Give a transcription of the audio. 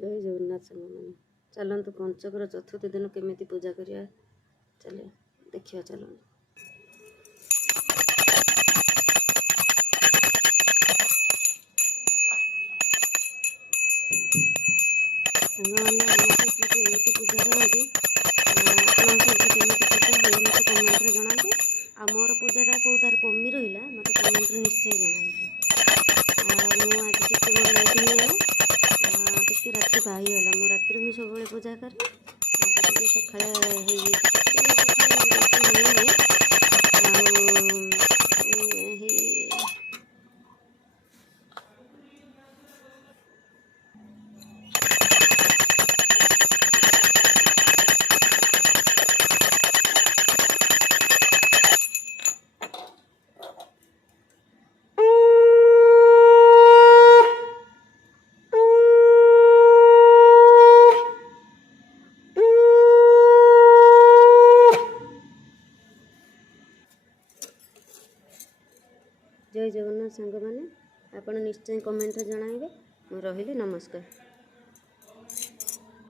जय जगन्नाथ साଙ୍ଗमाने चलतु पंचकर चतुर्थ दिन केमी पूजा करिया चले देखिया चलतु साଙ୍ଗमाने पूजा करती केमी पूजा हुए मत कमेंट जनातु आ मोर पूजाटा कौटार कमी रहा मत कमेंट निश्चय जनातु आज टी मोर लेट हो टी राति पाईगला मु राति ही सब पूजा करे आज सका जय जगन्नाथ सांग मैंने आप निश्चय कमेंट जणाइबे। रही नमस्कार।